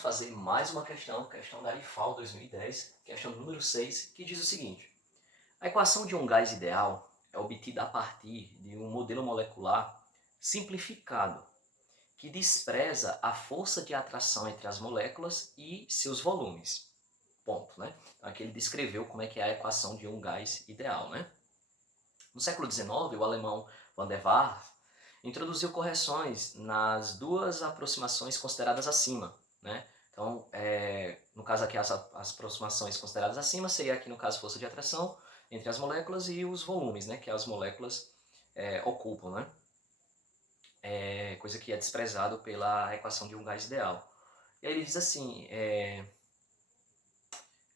vamos fazer mais uma questão da IFAL 2010, questão número 6, que diz o seguinte. A equação de um gás ideal é obtida a partir de um modelo molecular simplificado, que despreza a força de atração entre as moléculas e seus volumes. Ponto, né? Então aqui ele descreveu como é que é a equação de um gás ideal, né? No século XIX, o alemão Van der Waals introduziu correções nas duas aproximações consideradas acima, né? Então, no caso aqui, as aproximações consideradas acima seria aqui, no caso, força de atração entre as moléculas e os volumes, né? Que as moléculas ocupam, né? Coisa que é desprezado pela equação de um gás ideal. E aí ele diz assim,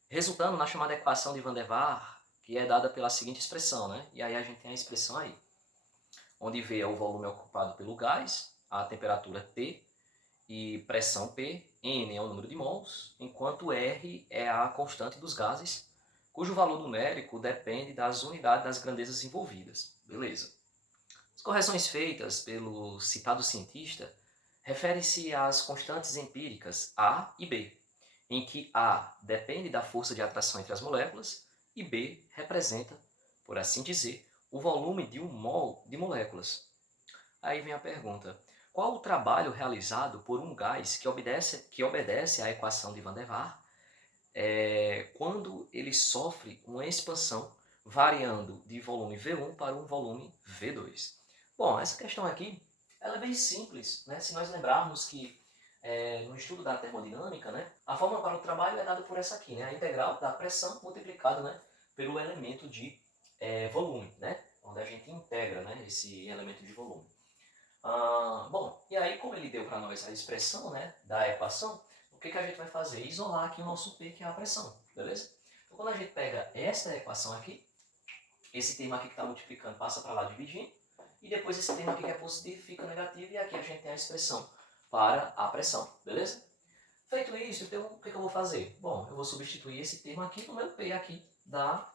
resultando na chamada equação de Van der Waals, que é dada pela seguinte expressão, né? E aí a gente tem a expressão aí, onde V é o volume ocupado pelo gás, a temperatura T e pressão P, N é o número de mols, enquanto R é a constante dos gases, cujo valor numérico depende das unidades das grandezas envolvidas. Beleza. As correções feitas pelo citado cientista referem-se às constantes empíricas A e B, em que A depende da força de atração entre as moléculas e B representa, por assim dizer, o volume de um mol de moléculas. Aí vem a pergunta, qual o trabalho realizado por um gás que obedece à equação de Van der Waals quando ele sofre uma expansão variando de volume V1 para um volume V2? Bom, essa questão aqui ela é bem simples, né? Se nós lembrarmos que no estudo da termodinâmica, né, a fórmula para o trabalho é dada por essa aqui, né, a integral da pressão multiplicada, né, pelo elemento de volume, né, onde a gente integra, né, esse elemento de volume. Bom, e aí como ele deu para nós a expressão, né, da equação, o que a gente vai fazer? Isolar aqui o nosso P, que é a pressão, beleza? Então quando a gente pega esta equação aqui, esse termo aqui que está multiplicando passa para lá dividindo, e depois esse termo aqui que é positivo fica negativo, e aqui a gente tem a expressão para a pressão, beleza? Feito isso, então o que eu vou fazer? Bom, eu vou substituir esse termo aqui no meu P aqui da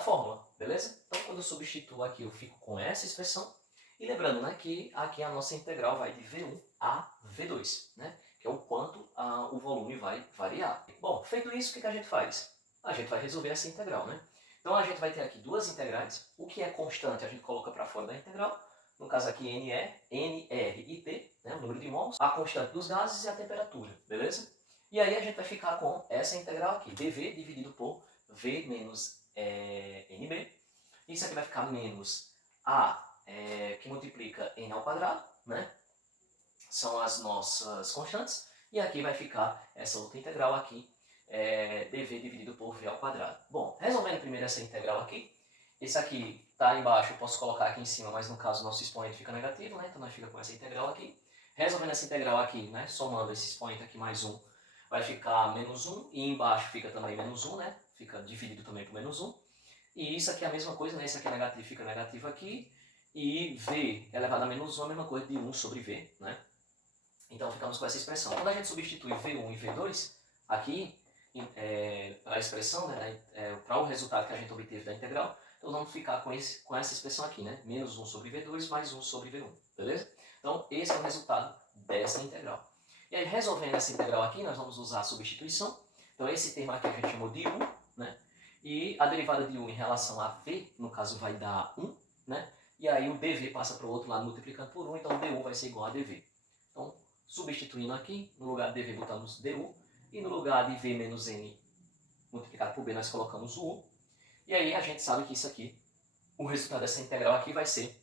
fórmula, beleza? Então quando eu substituo aqui eu fico com essa expressão, e lembrando, né, que aqui a nossa integral vai de V1 a V2, né, que é o quanto o volume vai variar. Bom, feito isso, o que a gente faz? A gente vai resolver essa integral, né? Então a gente vai ter aqui duas integrais, o que é constante a gente coloca para fora da integral, no caso aqui N, R e T, né, o número de mols, a constante dos gases e a temperatura, beleza? E aí a gente vai ficar com essa integral aqui, dV dividido por V menos NB, isso aqui vai ficar menos A que multiplica n ao quadrado, né? São as nossas constantes. E aqui vai ficar essa outra integral aqui, dv dividido por v ao quadrado. Bom, resolvendo primeiro essa integral aqui, esse aqui está embaixo, eu posso colocar aqui em cima, mas no caso o nosso expoente fica negativo, né? Então nós fica com essa integral aqui. Resolvendo essa integral aqui, né? Somando esse expoente aqui mais 1, vai ficar menos 1, e embaixo fica também menos 1, né? Fica dividido também por menos 1. E isso aqui é a mesma coisa, né? Esse aqui é negativo, fica negativo aqui. E V elevado a menos 1 é a mesma coisa de 1 sobre V, né? Então ficamos com essa expressão. Quando a gente substitui V1 e V2, aqui, para a expressão, né, para o resultado que a gente obteve da integral, então vamos ficar com essa expressão aqui, né? Menos 1 sobre V2 mais 1 sobre V1, beleza? Então esse é o resultado dessa integral. E aí resolvendo essa integral aqui, nós vamos usar a substituição. Então esse termo aqui a gente chamou de 1, né? E a derivada de 1 em relação a V, no caso vai dar 1, né? E aí o dv passa para o outro lado multiplicando por 1, então du vai ser igual a dv. Então, substituindo aqui, no lugar de dv botamos du, e no lugar de v menos n multiplicado por b nós colocamos o u. E aí a gente sabe que isso aqui, o resultado dessa integral aqui vai ser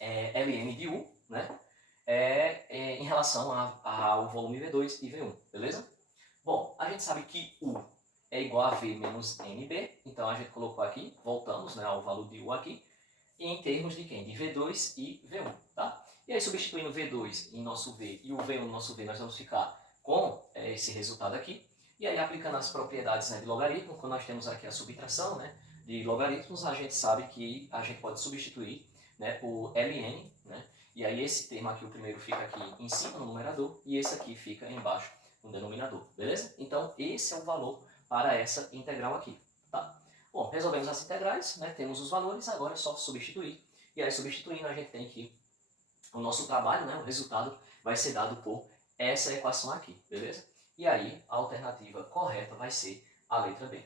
ln de u, né? Em relação ao volume V2 e V1, beleza? Bom, a gente sabe que u é igual a v menos nb, então a gente colocou aqui, voltamos, né, ao valor de u aqui, em termos de quem? De V2 e V1, tá? E aí substituindo V2 em nosso V e o V1 no nosso V, nós vamos ficar com esse resultado aqui. E aí aplicando as propriedades, né, de logaritmo, quando nós temos aqui a subtração, né, de logaritmos, a gente sabe que a gente pode substituir, né, por ln, né? E aí esse termo aqui, o primeiro, fica aqui em cima no numerador e esse aqui fica embaixo no denominador, beleza? Então esse é o valor para essa integral aqui, tá? Bom, resolvemos as integrais, né? Temos os valores, agora é só substituir. E aí substituindo a gente tem que o nosso trabalho, né? O resultado vai ser dado por essa equação aqui, beleza? E aí, a alternativa correta vai ser a letra B.